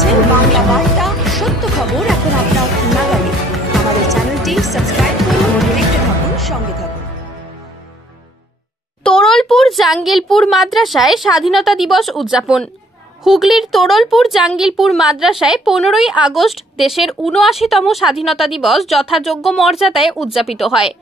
দেখছেন বাংলা বার্তা, সত্য খবর এখন আপনার নাগালে। আমাদের চ্যানেলটি সাবস্ক্রাইব করুন, দেখতে থাকুন, সঙ্গে থাকুন। তোরলপুর জাঙ্গিলপুর মাদ্রাসায় স্বাধীনতা দিবস উদযাপন। হুগলির তোরলপুর জাঙ্গিলপুর মাদ্রাসায় 15ই আগস্ট দেশের 79তম স্বাধীনতা দিবস যথাযোগ্য মর্যাদায় উদযাপিত হয়।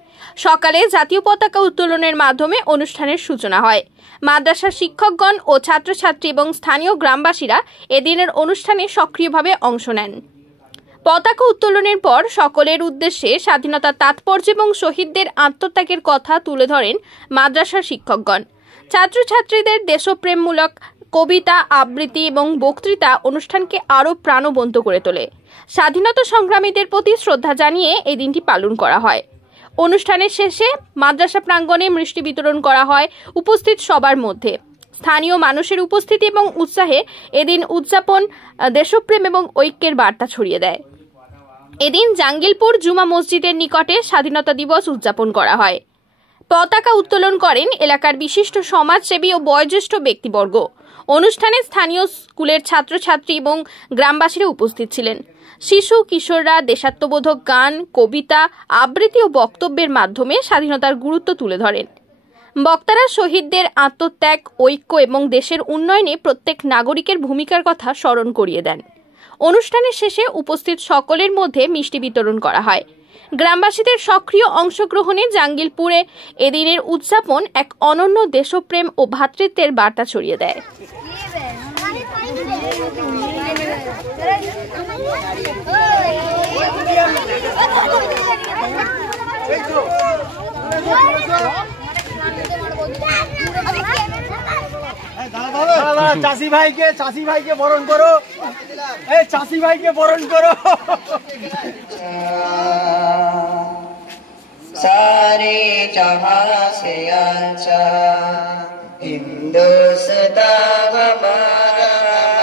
সকালে জাতীয় পতাকা উত্তোলনের মাধ্যমে অনুষ্ঠানের সূচনা হয়। মাদ্রাসার শিক্ষকগণ ও ছাত্রছাত্রী এবং স্থানীয় গ্রামবাসীরা এদিনের অনুষ্ঠানে সক্রিয়ভাবে অংশ নেন। পতাকা উত্তোলনের পর সকলের উদ্দেশ্যে স্বাধীনতার তাৎপর্য এবং শহীদদের আত্মত্যাগের কথা তুলে ধরেন মাদ্রাসার শিক্ষকগণ। ছাত্রছাত্রীদের দেশপ্রেমমূলক কবিতা, আবৃত্তি এবং বক্তৃতা অনুষ্ঠানকে আরও প্রাণবন্ত করে তোলে। স্বাধীনতা সংগ্রামীদের প্রতি শ্রদ্ধা জানিয়ে এই দিনটি পালন করা হয়। অনুষ্ঠানের শেষে মাদ্রাসা প্রাঙ্গণে মিষ্টি বিতরণ করা হয় উপস্থিত সবার মধ্যে। স্থানীয় মানুষের উপস্থিতি এবং উৎসাহে এদিন উদযাপন দেশপ্রেম এবং ঐক্যের বার্তা ছড়িয়ে দেয়। এদিন জাঙ্গিলপুর জুমা মসজিদের নিকটে স্বাধীনতা দিবস উদযাপন করা হয়। পতাকা উত্তোলন করেন এলাকার বিশিষ্ট সমাজসেবী ও বয়োজ্যেষ্ঠ ব্যক্তিবর্গ। অনুষ্ঠানে স্থানীয় স্কুলের ছাত্রছাত্রী এবং গ্রামবাসীরা উপস্থিত ছিলেন। শিশু কিশোররা দেশাত্মবোধক গান, কবিতা, আবৃত্তি ও বক্তব্যের মাধ্যমে স্বাধীনতার গুরুত্ব তুলে ধরেন। বক্তারা শহীদদের আত্মত্যাগ, ঐক্য এবং দেশের উন্নয়নে প্রত্যেক নাগরিকের ভূমিকার কথা স্মরণ করিয়ে দেন। অনুষ্ঠানের শেষে উপস্থিত সকলের মধ্যে মিষ্টি বিতরণ করা হয়। গ্রামবাসীদের সক্রিয় অংশগ্রহণে জাঙ্গিলপুরে এদিনের উদযাপন এক অনন্য দেশপ্রেম ও ভ্রাতৃত্বের বার্তা ছড়িয়ে দেয়। চাষি ভাইকে বরণ করো, এই চাষি ভাইকে বরণ করো। सारे जहां से अच्छा हिंदुस्तान हमारा,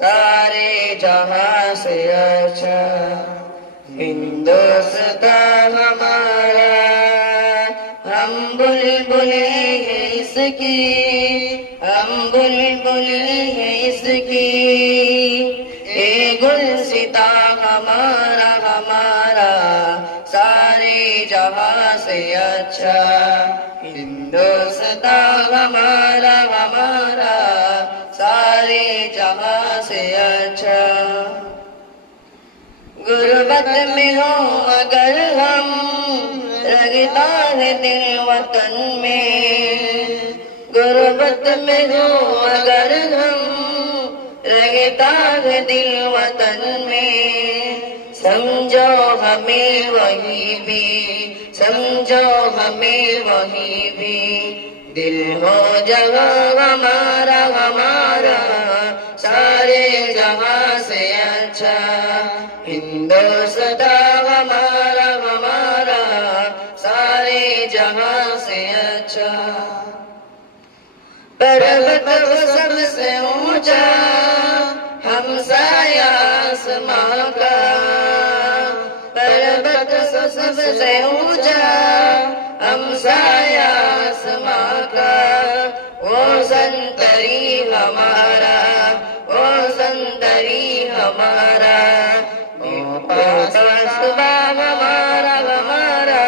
सारे जहां से अच्छा हिंदुस्तान हमारा। हम बुलबुल हैं इसकी, हम बुलबुल हैं इसकी, ये गुलसिता हमारा हमारा, सारे जहां से अच्छा हिंदुस्तान हमारा हमारा, सारे जहां से अच्छा। गुर्बत में हो अगर हम, लगता है दिल वतन में, गुर्बत में हो अगर हम, लगता है दिल वतन में। समझो हमें वही भी, समझो हमें वही भी, दिल हो जगह हमारा हमारा, सारे जहां से अच्छा हिंदुस्तान हमारा हमारा, सारे जहां से अच्छा। पर्वत सबसे ऊंचा हमसाया आसमां का, पर्वत सबसे ऊंचा हमसाया आसमां का, वो संतरी हमारा, वो संतरी हमारा, हमारा हमारा,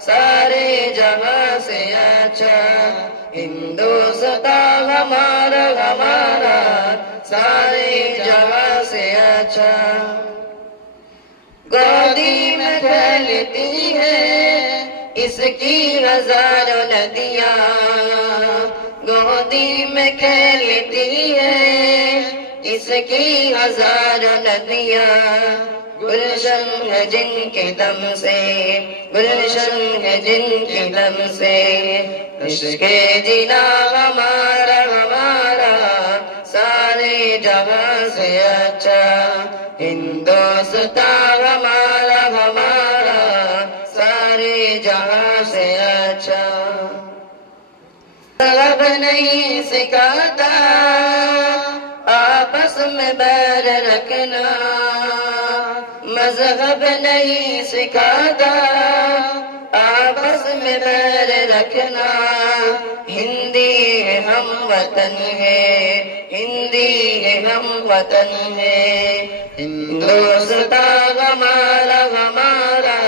सारे जहां से अच्छा हिंदुस्तान हमारा हमारा, सारे जहां से अच्छा। गोदी में फैलती है इसकी हजारों नदियां, गोदी में खेलती है इसकी हजारों नदियां। गुलशन है जिनके दम से, गुलशन है जिनके दम से, इश्क़े जीना हमारा हमारा, सारे जहां से अच्छा हिंदुस्तान हमारा हमारा, सारे जहां से अच्छा। मज़हब नहीं सिखाता आपस में बैर रखना, मज़हब नहीं सिखाता आपस में बैर रखना। हिंदी है हम वतन है, हिंदी है हम वतन है। हिंदुस्तान हमारा हमारा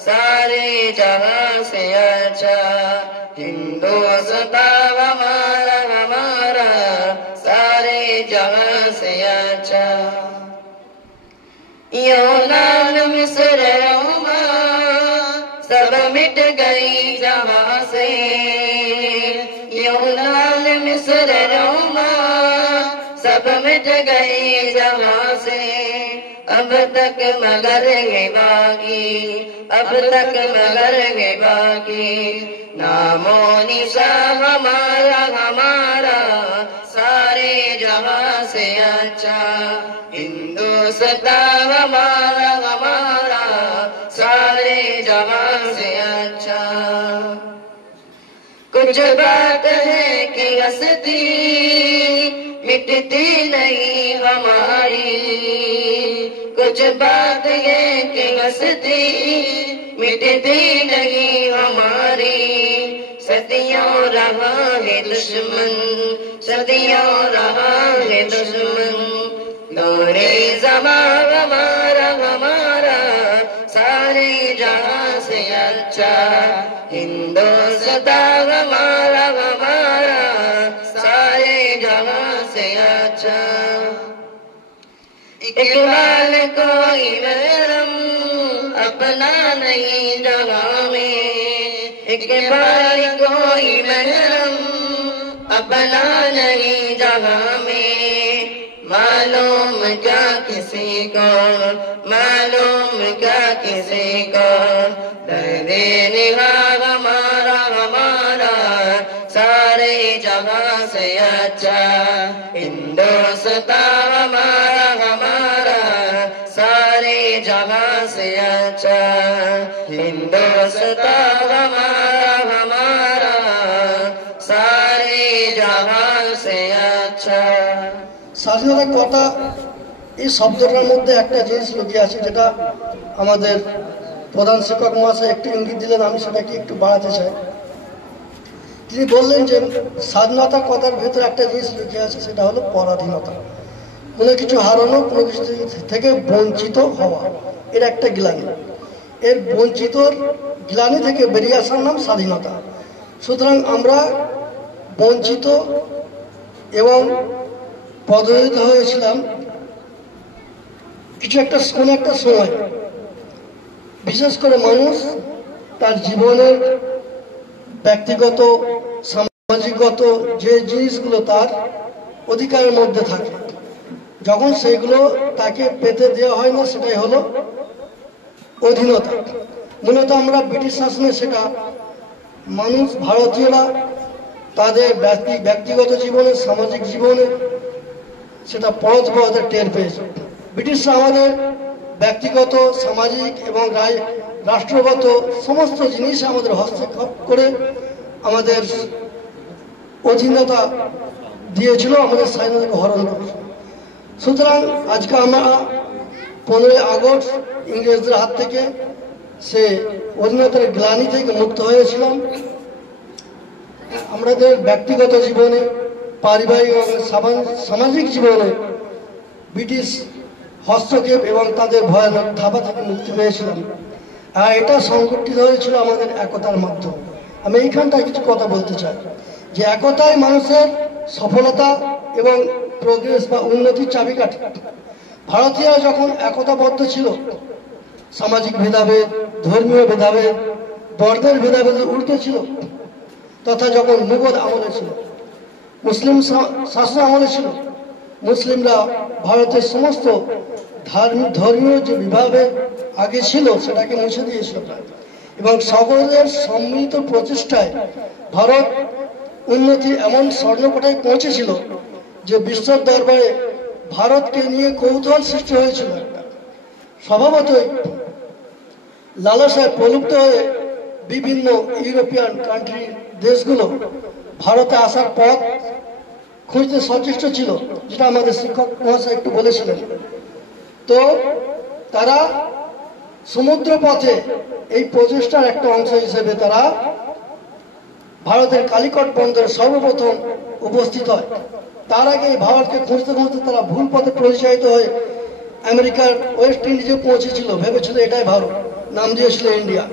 सारे जहां से अच्छा। हिंदुस्तान हमारा हमारा सारे जहां से अच्छा। यूनान मिस्र रोमा सब मिट गई जहां से। यूनान मिस्र रोमा सब मिट गई जहां से। अब तक मगर है बाकी, अब तक मगर है बाकी। नामो निशान हमारा हमारा सारे जहां से अच्छा। हिंदुस्तान हमारा हमारा सारे जहां से अच्छा। कुछ बात है कि हस्ती मिटती नहीं हमारी। कुछ बात है कि हस्ती मिटती नहीं हमारी। सदियों रहा है दुश्मन, सदियों रहा है दुश्मन। नूरे ज़मां हमारा हमारा सारे जहां से अच्छा। हिंदुस्तान हमारा हमारा सारे जहां से अच्छा। इकबाल कोई महरम अपना नहीं जगह में। इकबाल कोई महरम अपना नहीं जगह में। मालूम क्या किसी को, मालूम क्या किसी को। दर्दे निगाह हमारा हमारा सारे जहां से अच्छा। हिंदुस्तान हमारा हमारा सारे जहां से अच्छा। हिंदुस्तान हमारा हमारा सारे जहां से अच्छा। স্বাধীনতার কথা এই শব্দটার মধ্যে একটা জিনিস লুকিয়ে আছে, যেটা আমাদের প্রধান শিক্ষক মহাশয় একটু ইঙ্গিত দিলেন, আমি সেটাকে একটু বাড়াতে চাই। তিনি বললেন যে স্বাধীনতার কথার ভেতরে একটা জিনিস লুকিয়ে আছে, সেটা হলো পরাধীনতা। কোনো কিছু হারানো, কোনো কিছু থেকে বঞ্চিত হওয়া, এর একটা গ্লানি। এর বঞ্চিত গ্লানি থেকে বেরিয়ে আসার নাম স্বাধীনতা। সুতরাং আমরা বঞ্চিত এবং পদদলিত হয়েছিলাম কিছু একটা কোনো একটা সময়। বিশেষ করে মানুষ তার জীবনের ব্যক্তিগত সামাজিকগত যে জিনিসগুলো তার অধিকারের মধ্যে থাকে, যখন সেইগুলো তাকে পেতে দেওয়া হয় না, সেটাই হলো অধীনতা। মূলত আমরা ব্রিটিশ শাসনে সেটা মানুষ ভারতীয়রা তাদের ব্যক্তিগত জীবনে, সামাজিক জীবনে সেটা পরত পরতে টের পেয়েছে। ব্রিটিশরা আমাদের ব্যক্তিগত, সামাজিক এবং রাষ্ট্রগত সমস্ত জিনিস আমাদের হস্তক্ষেপ করে আমাদের অধীনতা দিয়েছিল, আমাদের স্বাধীনতাকে হরণ করেছিল। সুতরাং আজকে আমরা 15ই আগস্ট ইংরেজদের হাত থেকে সে অধীনতার গ্লানি থেকে মুক্ত হয়েছিলাম। আমাদের ব্যক্তিগত জীবনে, পারিবারিক এবং সামাজিক জীবনে ব্রিটিশ হস্তক্ষেপ এবং তাদের ভয়ানক থাবা থেকে মুক্তি পেয়েছিলাম। আর এটা সংগঠিত হয়েছিল আমাদের একতার মাধ্যমে। আমি এইখানটায় কিছু কথা বলতে চাই যে একতাই মানুষের সফলতা এবং প্রোগ্রেস বা উন্নতির চাবিকাঠি। ভারতীয়রা যখন একতাবদ্ধ ছিল, সামাজিক ভেদাভেদ, ধর্মীয় ভেদাভেদ, বর্ণের ভেদাভেদ ঊর্ধ্বে ছিল, তথা যখন মুঘল আমলে ছিল, মুসলিম শাসন আমলে ছিল, মুসলিমরা ভারতের সমস্ত ধর্মীয় যে বিভাগের আগে ছিল সেটাকে মুছে দিয়েছিল এবং সকলের সম্মিলিত প্রচেষ্টায় ভারত উন্নতি এমন স্বর্ণকোটায় পৌঁছেছিল যে বিশ্বের দরবারে ভারতকে নিয়ে কৌতূহল সৃষ্টি হয়েছিল। স্বভাবতই লালসায় প্রলুব্ধ হয়ে বিভিন্ন ইউরোপিয়ান কান্ট্রি দেশগুলো ভারতে আসার পথ খুঁজতে সচেষ্ট ছিল, যেটা আমাদের শিক্ষক মহাশয় একটু বলেছিলেন। তো তারা সমুদ্র পথে এই প্রচেষ্টার একটা অংশ হিসেবে তারা ভারতের কালিকট বন্দরে সর্বপ্রথম উপস্থিত হয় তার আগে ভারতকে খুঁজতে খুঁজতে তারা ভুল পথে পরিচালিত হয়ে আমেরিকার ওয়েস্ট ইন্ডিজে পৌঁছেছিল, ভেবেছিল এটাই ভারত, নাম দিয়েছিল ইন্ডিয়া।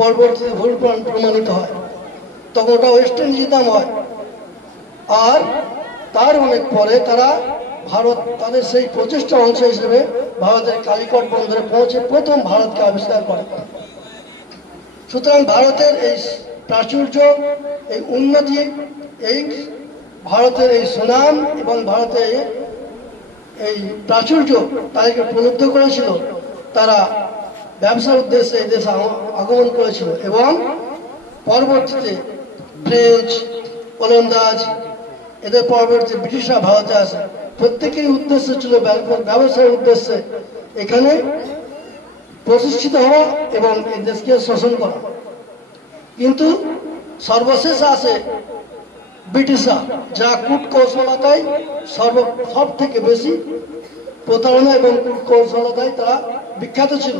পরবর্তীতে ভুল প্রমাণিত হয়, তখন ওটা ওয়েস্ট ইন্ডিজের নাম হয়। আর তার অনেক পরে তারা ভারত তাদের সেই প্রচেষ্টার অংশ হিসেবে ভারতের কালিকট বন্দরে পৌঁছে প্রথম ভারতকে আবিষ্কার করে। সুতরাং ভারতের এই প্রাচুর্য, এই উন্নতি, এই ভারতের এই সুনাম এবং ভারতের এই প্রাচুর্য তাদেরকে প্রলুব্ধ করেছিল। তারা ব্যবসার উদ্দেশ্যে এই দেশে আগমন করেছিল এবং পরবর্তীতে ফ্রেঞ্চ, ওলন্দাজ, এদের পরবর্তীতে ব্রিটিশরা ভারতে আসে। প্রত্যেকেরই উদ্দেশ্য ছিল ব্যবসার উদ্দেশ্যে এখানে প্রতিষ্ঠিত হওয়া এবং এই দেশকে শোষণ করা। কিন্তু সর্বশেষ আসে ব্রিটিশরা, যা কূটকৌশলতায় সব থেকে বেশি প্রতারণা এবং কূটকৌশলতায় তারা বিখ্যাত ছিল।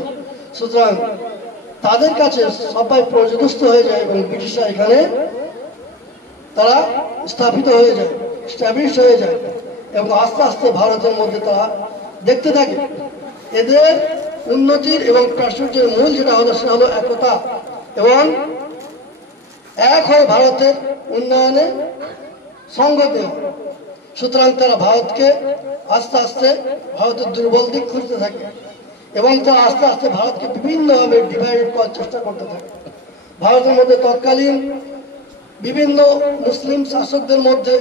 সুতরাং তাদের কাছে সবাই পর্যদস্ত হয়ে যায় এবং ব্রিটিশরা এখানে তারা স্থাপিত হয়ে যায়, স্ট্যাবলিশ হয়ে যায় এবং আস্তে আস্তে ভারতের মধ্যে তারা দেখতে থাকে। এদের উন্নতির এবং প্রাচুর্যের মূল যেটা হলো সেটা হলো একতা এবং এক হয়ে ভারতের উন্নয়নে সঙ্গ দেওয়া। সুতরাং তারা ভারতকে আস্তে আস্তে ভারতের দুর্বল দিক খুঁজতে থাকে এবং তারা আস্তে আস্তে ভারতকে বিভিন্নভাবে ডিভাইড করার চেষ্টা করতে থাকে। ভারতের মধ্যে তৎকালীন বিভিন্ন মুসলিম শাসকদের মধ্যে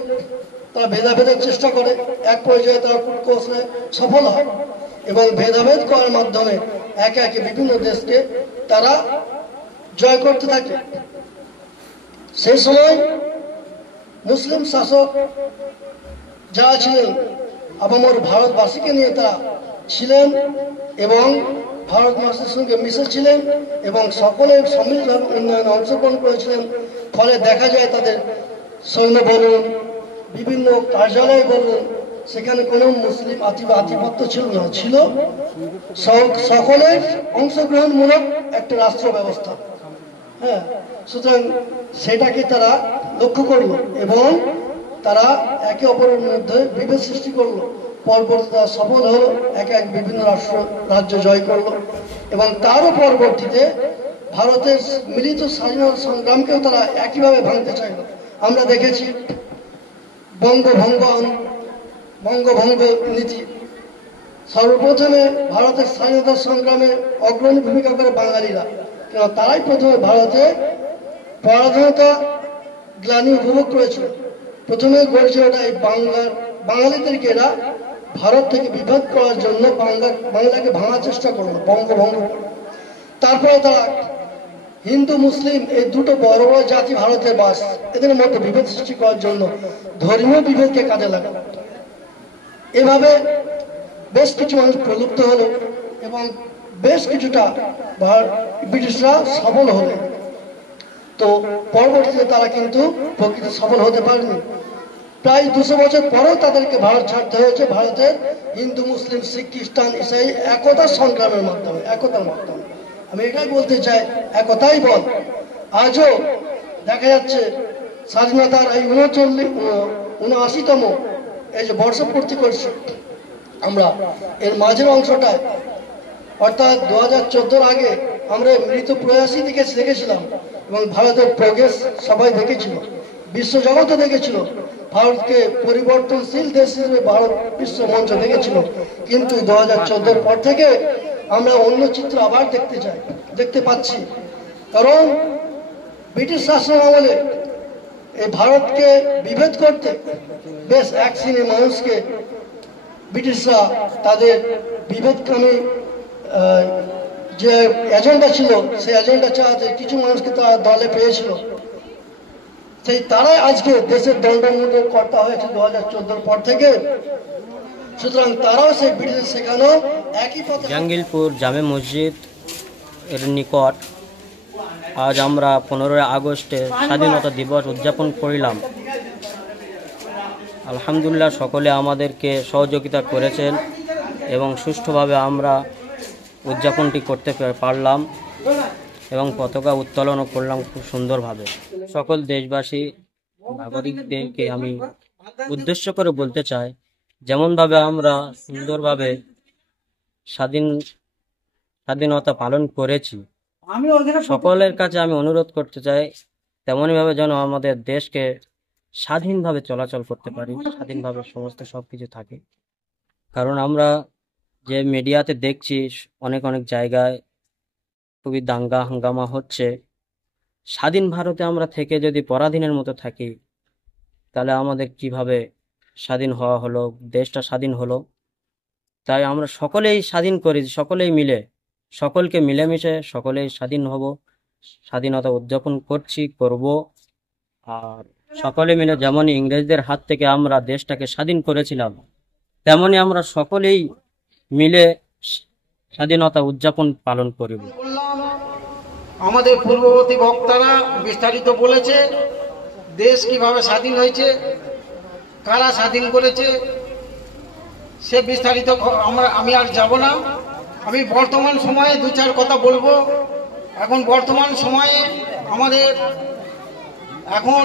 তারা ভেদাভেদের চেষ্টা করে। এক পর্যায়ে তারা কূটকৌশলে সফল হয় এবং ভেদাভেদ করার মাধ্যমে একে একে বিভিন্ন দেশকে তারা জয় করতে থাকে। সেই সময় মুসলিম শাসক যারা ছিলেন আপামর ভারতবাসীকে নিয়ে তারা ছিলেন এবং ভারতবাসীর সঙ্গে মিশেছিলেন এবং সকলে সম্মিলিতভাবে উন্নয়নে অংশগ্রহণ করেছিলেন। ফলে দেখা যায় তাদের সৈন্য বলুন, বিভিন্ন কার্যালয় বলুন, সেখানে কোনো মুসলিম আধিপত্য ছিল না, ছিল সকলের অংশগ্রহণমূলক একটা রাষ্ট্র ব্যবস্থা। হ্যাঁ, সুতরাং সেটাকে তারা লক্ষ্য করলো এবং তারা একে অপরের মধ্যে বিভেদ সৃষ্টি করলো। পরবর্তীতে তারা সফল হলো, এক এক বিভিন্ন রাজ্য জয় করলো এবং তারও পরবর্তীতে ভারতের মিলিত স্বাধীনতা সংগ্রামকেও তারা একইভাবে ভাঙতে চাইল। আমরা দেখেছি বঙ্গভঙ্গ নীতি। সর্বপ্রথমে ভারতের স্বাধীনতা সংগ্রামে অগ্রণী ভূমিকা করে বাঙালিরা, কেন তারাই প্রথমে ভারতে পরাধীনতা গ্লানি উপভোগ করেছিল। প্রথমে করেছিল ওটা এই বাঙালিদেরকে এরা ভারত থেকে বিভেদ করার জন্য বাংলাকে ভাঙার চেষ্টা করলো, বঙ্গভঙ্গ। তারপরে তারা হিন্দু মুসলিম এই দুটো বড় বড় জাতি ভারতের বাস, এদের মধ্যে বিভেদ সৃষ্টি করার জন্য ধর্মীয় বিভেদকে কাজে লাগালো। এভাবে বেশ কিছু মানুষ প্রলুব্ধ হলো এবং বেশ কিছুটা ব্রিটিশরা সফল হলো। তো পরবর্তীতে তারা কিন্তু প্রকৃত সফল হতে পারেনি। প্রায় 200 বছর পরেও তাদেরকে ভারত ছাড়তে হয়েছে, ভারতের হিন্দু মুসলিম শিখ খ্রিস্টান ইসাই একতার সংগ্রামের মাধ্যমে, একতার মাধ্যমে। আমি এটাই বলতে চাই, একতাই বল। আজও দেখা যাচ্ছে স্বাধীনতার এই 79তম এই যে বর্ষপূর্তি করছি আমরা, এর মাঝের অংশটায় অর্থাৎ 2014 আগে আমরা মৃত প্রয়াসী দেখেছিলাম এবং ভারতের প্রোগ্রেস সবাই দেখেছিল, বিশ্বজগৎও দেখেছিল, ভারতকে পরিবর্তনশীল দেশ হিসেবে ভারত বিশ্ব মঞ্চ দেখেছিল। কিন্তু 2014 পর থেকে আমরা অন্য চিত্র আবার দেখতে পাচ্ছি। কারণ ব্রিটিশ শাসন আমলে এই ভারতকে বিভেদ করতে বেশ এক শ্রেণীর মানুষকে ব্রিটিশরা তাদের বিভেদকামী যে এজেন্ডা ছিল সেই এজেন্ডা চালাতে কিছু মানুষকে তারা দলে পেয়েছিল। সেই তারাই আজকে দেশের দণ্ডমুণ্ডের কর্তা হয়েছে 2014 পর থেকে। সুতরাং তারাও সেই ব্রিটিশ শেখানো একই পথে। জাঙ্গিলপুর জামে মসজিদ এর নিকট আজ আমরা 15 আগস্টে স্বাধীনতা দিবস উদযাপন করলাম। আলহামদুলিল্লাহ, সকলে আমাদেরকে সহযোগিতা করেছেন এবং সুষ্ঠুভাবে আমরা উদযাপনটি করতে পারলাম এবং পতাকা উত্তোলনও করলাম খুব সুন্দরভাবে। সকল দেশবাসী নাগরিকদেরকে আমি উদ্দেশ্য করে বলতে চাই, যেমনভাবে আমরা সুন্দরভাবে স্বাধীনতা পালন করেছি, সকলের কাছে আমি অনুরোধ করতে চাই তেমনইভাবে যেন আমাদের দেশকে স্বাধীনভাবে চলাচল করতে পারি, স্বাধীনভাবে সমস্ত সবকিছু থাকে। কারণ আমরা যে মিডিয়াতে দেখছি অনেক অনেক জায়গায় খুবই দাঙ্গা হাঙ্গামা হচ্ছে। স্বাধীন ভারতে আমরা থেকে যদি পরাধীনের মতো থাকি, তাহলে আমাদের কিভাবে স্বাধীন হওয়া হলো, দেশটা স্বাধীন হলো? তাই আমরা সকলেই স্বাধীন করি, সকলকে মিলেমিশে সকলেই স্বাধীন হব, স্বাধীনতা উদযাপন করব। আর সকলে মিলে যেমন ইংরেজদের হাত থেকে আমরা দেশটাকে স্বাধীন করেছিলাম, তেমনি আমরা সকলেই মিলে স্বাধীনতা উদযাপন পালন করিব। আমাদের পূর্ববর্তী বক্তারা বিস্তারিত বলেছে দেশ কিভাবে স্বাধীন হয়েছে, কারা স্বাধীন করেছে, সে বিস্তারিত আমি আর যাব না। আমি বর্তমান সময়ে দু চার কথা বলবো। এখন বর্তমান সময়ে আমাদের এখন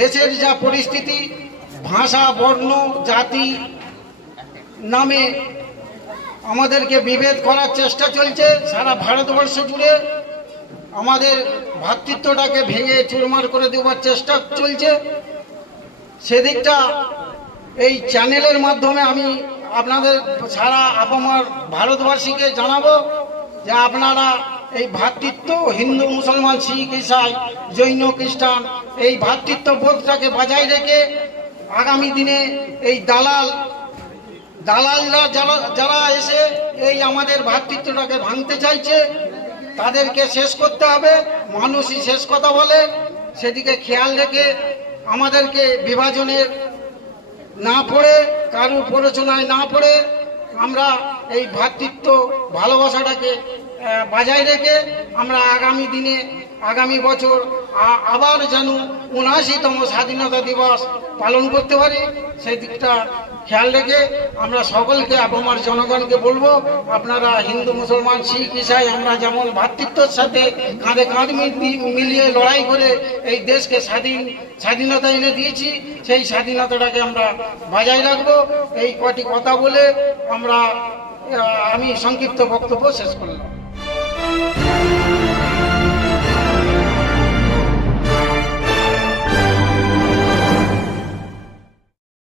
দেশের যা পরিস্থিতি, ভাষা বর্ণ জাতি নামে আমাদেরকে বিভেদ করার চেষ্টা চলছে সারা ভারতবর্ষ জুড়ে। আমাদের ভ্রাতৃত্বটাকে ভেঙে চুরমার করে দেওয়ার চেষ্টা চলছে। সেদিকটা এই চ্যানেলের মাধ্যমে আমি আপনাদের সারা আপামর ভারতবাসীকে জানাবো যে আপনারা এই ভ্রাতৃত্ব, হিন্দু মুসলমান শিখ ইসাই জৈন খ্রিস্টান, এই ভ্রাতৃত্ব বোধটাকে বজায় রেখে আগামী দিনে এই দালালরা যারা এসে এই আমাদের ভ্রাতৃত্বটাকে ভাঙতে চাইছে, তাদেরকে শেষ করতে হবে। মানুষই শেষ কথা বলে, সেদিকে খেয়াল রেখে আমাদেরকে বিভাজনের না পড়ে, কারোর প্ররোচনায় না পড়ে আমরা এই ভ্রাতৃত্ব ভালোবাসাটাকে বজায় রেখে আমরা আগামী দিনে আগামী বছর আবার যেন ৭৯তম স্বাধীনতা দিবস পালন করতে পারি, সেই দিকটা খেয়াল রেখে আমরা সকলকে আপামর জনগণকে বলবো, আপনারা হিন্দু মুসলমান শিখ ইসাই আমরা যেমন ভ্রাতৃত্বের সাথে কাঁধে কাঁধ মিলিয়ে লড়াই করে এই দেশকে স্বাধীনতা এনে দিয়েছি, সেই স্বাধীনতাটাকে আমরা বজায় রাখবো। এই কটি কথা বলে আমি সংক্ষিপ্ত বক্তব্য শেষ করলাম।